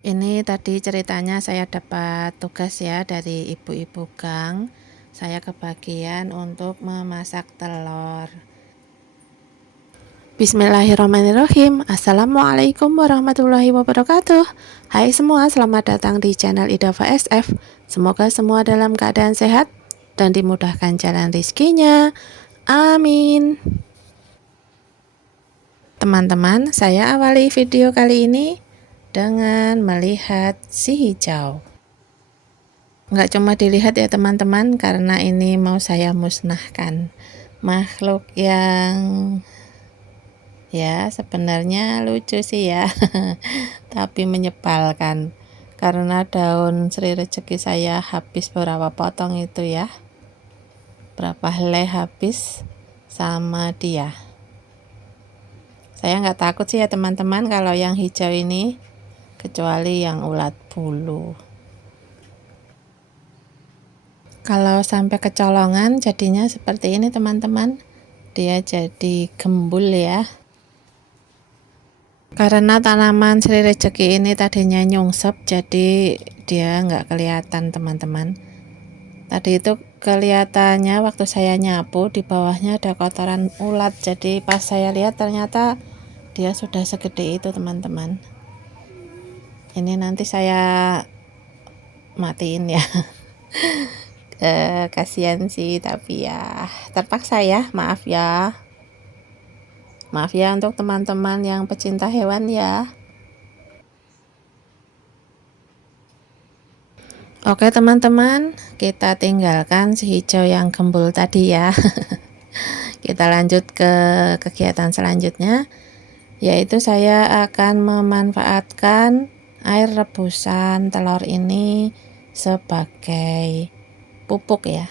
Ini tadi ceritanya saya dapat tugas ya dari ibu-ibu gang. Saya kebagian untuk memasak telur. Bismillahirrahmanirrahim. Assalamualaikum warahmatullahi wabarakatuh. Hai semua, selamat datang di channel Idova SF. Semoga semua dalam keadaan sehat dan dimudahkan jalan rizkinya. Amin. Teman-teman, saya awali video kali ini dengan melihat si hijau. Nggak cuma dilihat ya teman-teman, karena ini mau saya musnahkan. Makhluk yang ya sebenarnya lucu sih ya, tapi menyebalkan. Karena daun sri rezeki saya habis berapa potong itu ya. Berapa helai habis sama dia. Saya nggak takut sih ya teman-teman kalau yang hijau ini, kecuali yang ulat bulu. Kalau sampai kecolongan jadinya seperti ini teman-teman, dia jadi gembul ya. Karena tanaman sri rezeki ini tadinya nyungsep, jadi dia nggak kelihatan teman-teman. Tadi itu kelihatannya waktu saya nyapu di bawahnya ada kotoran ulat, jadi pas saya lihat ternyata dia sudah segede itu teman-teman. Ini nanti saya matiin ya. Kasihan sih, tapi ya terpaksa ya, maaf ya untuk teman-teman yang pecinta hewan ya. Oke teman-teman, kita tinggalkan si hijau yang gembul tadi ya. Kita lanjut ke kegiatan selanjutnya, yaitu saya akan memanfaatkan air rebusan telur ini sebagai pupuk ya.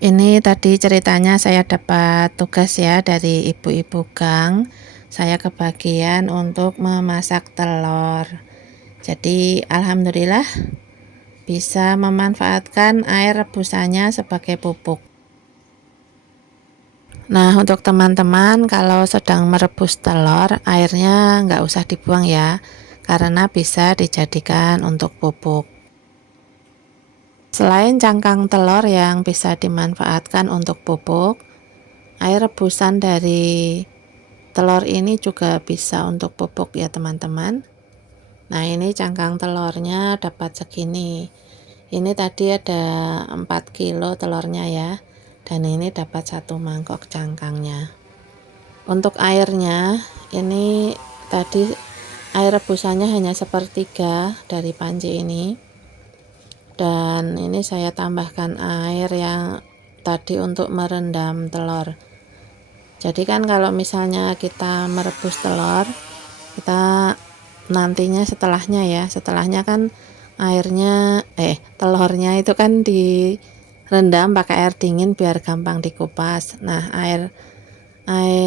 Ini tadi ceritanya saya dapat tugas ya dari ibu-ibu gang. Saya kebagian untuk memasak telur. Jadi alhamdulillah bisa memanfaatkan air rebusannya sebagai pupuk. Nah, untuk teman-teman kalau sedang merebus telur, airnya nggak usah dibuang ya, karena bisa dijadikan untuk pupuk. Selain cangkang telur yang bisa dimanfaatkan untuk pupuk, air rebusan dari telur ini juga bisa untuk pupuk ya teman-teman. Nah, ini cangkang telurnya dapat segini. Ini tadi ada 4 kilo telurnya ya, dan ini dapat 1 mangkok cangkangnya. Untuk airnya, ini tadi air rebusannya hanya sepertiga dari panci ini, dan ini saya tambahkan air yang tadi untuk merendam telur. Jadi kan kalau misalnya kita merebus telur, kita nantinya setelahnya kan airnya telurnya itu kan direndam pakai air dingin biar gampang dikupas. Nah, air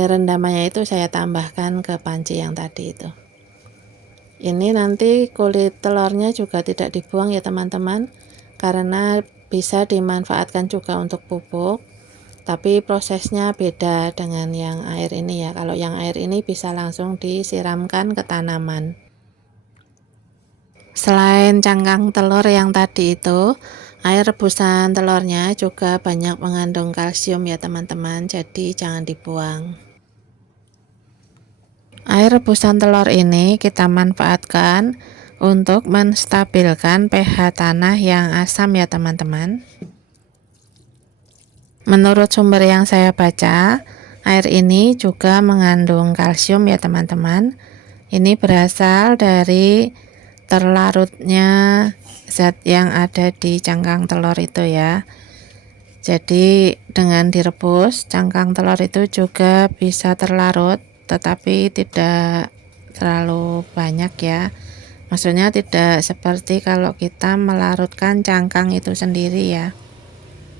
rendamannya itu saya tambahkan ke panci yang tadi itu. Ini nanti kulit telurnya juga tidak dibuang ya teman-teman, karena bisa dimanfaatkan juga untuk pupuk, tapi prosesnya beda dengan yang air ini ya. Kalau yang air ini bisa langsung disiramkan ke tanaman. Selain cangkang telur yang tadi itu, air rebusan telurnya juga banyak mengandung kalsium ya teman-teman, jadi jangan dibuang. Air rebusan telur ini kita manfaatkan untuk menstabilkan pH tanah yang asam ya teman-teman. Menurut sumber yang saya baca, air ini juga mengandung kalsium ya teman-teman. Ini berasal dari terlarutnya zat yang ada di cangkang telur itu ya. Jadi dengan direbus, cangkang telur itu juga bisa terlarut, tetapi tidak terlalu banyak ya. Maksudnya tidak seperti kalau kita melarutkan cangkang itu sendiri ya.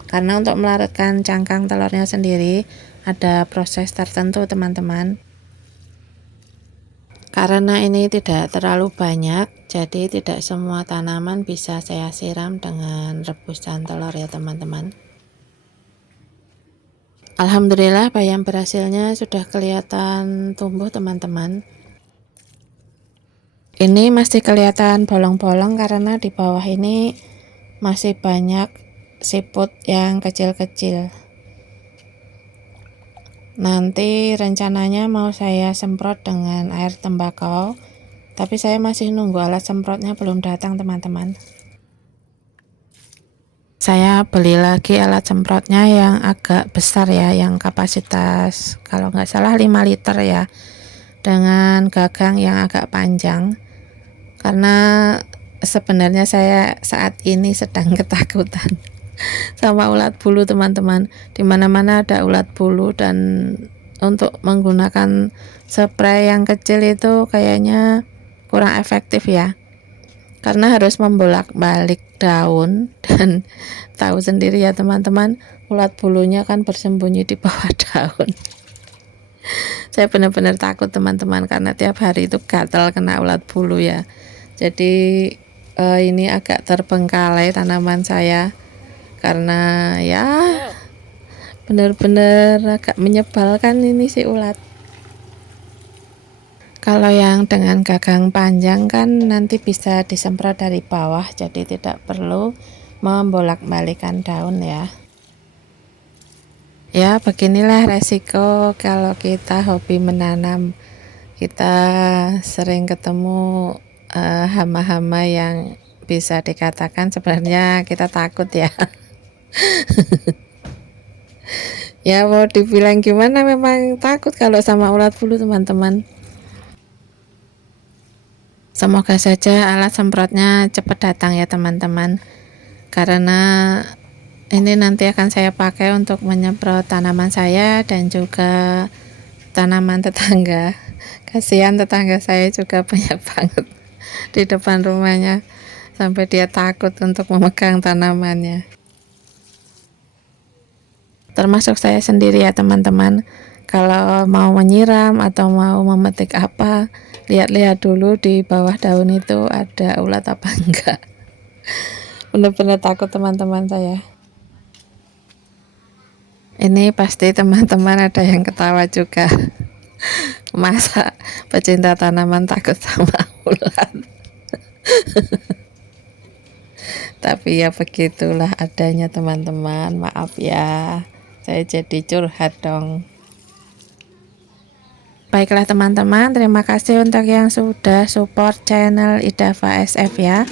Karena untuk melarutkan cangkang telurnya sendiri ada proses tertentu teman-teman. Karena ini tidak terlalu banyak, jadi tidak semua tanaman bisa saya siram dengan rebusan telur ya teman-teman. Alhamdulillah bayam berhasilnya sudah kelihatan tumbuh teman-teman. Ini masih kelihatan bolong-bolong karena di bawah ini masih banyak siput yang kecil-kecil. Nanti rencananya mau saya semprot dengan air tembakau, tapi saya masih nunggu alat semprotnya belum datang teman-teman. Saya beli lagi alat semprotnya yang agak besar ya, yang kapasitas kalau nggak salah 5 liter ya, dengan gagang yang agak panjang. Karena sebenarnya saya saat ini sedang ketakutan sama ulat bulu teman-teman. Dimana-mana ada ulat bulu, dan untuk menggunakan spray yang kecil itu kayaknya kurang efektif ya, karena harus membolak-balik daun, dan tahu sendiri ya teman-teman, ulat bulunya kan bersembunyi di bawah daun. Saya benar-benar takut teman-teman, karena tiap hari itu gatal kena ulat bulu ya. Jadi ini agak terbengkalai tanaman saya, karena ya benar-benar agak menyebalkan ini si ulat. Kalau yang dengan gagang panjang kan nanti bisa disemprot dari bawah, jadi tidak perlu membolak-balikan daun ya. Ya beginilah resiko kalau kita hobi menanam. Kita sering ketemu hama-hama yang bisa dikatakan sebenarnya kita takut ya. Ya mau dibilang gimana, memang takut kalau sama ulat bulu teman-teman. Semoga saja alat semprotnya cepat datang ya teman-teman, karena ini nanti akan saya pakai untuk menyemprot tanaman saya dan juga tanaman tetangga. Kasihan tetangga saya juga banyak banget di depan rumahnya, sampai dia takut untuk memegang tanamannya. Termasuk saya sendiri ya teman-teman, kalau mau menyiram atau mau memetik apa, lihat-lihat dulu di bawah daun itu ada ulat apa enggak. Benar-benar takut teman-teman saya. Ini pasti teman-teman ada yang ketawa juga. Masa pecinta tanaman takut sama ulat? Tapi ya begitulah adanya teman-teman, maaf ya, saya jadi curhat dong. Baiklah teman-teman, terima kasih untuk yang sudah support channel Idafa SF ya.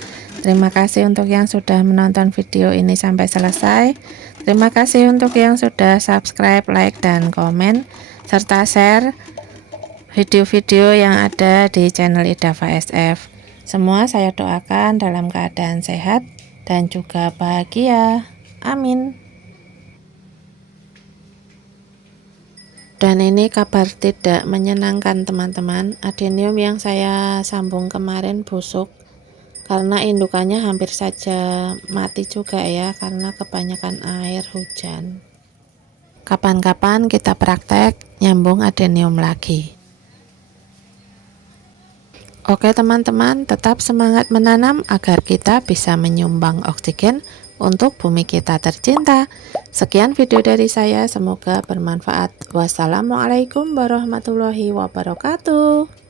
Terima kasih untuk yang sudah menonton video ini sampai selesai. Terima kasih untuk yang sudah subscribe, like, dan komen, serta share video-video yang ada di channel Idafa SF. Semua saya doakan dalam keadaan sehat dan juga bahagia. Amin. Dan ini kabar tidak menyenangkan teman-teman, adenium yang saya sambung kemarin busuk karena indukannya hampir saja mati juga ya, karena kebanyakan air hujan. Kapan-kapan kita praktek nyambung adenium lagi. Oke teman-teman, tetap semangat menanam agar kita bisa menyumbang oksigen untuk bumi kita tercinta. Sekian video dari saya, semoga bermanfaat. Wassalamualaikum warahmatullahi wabarakatuh.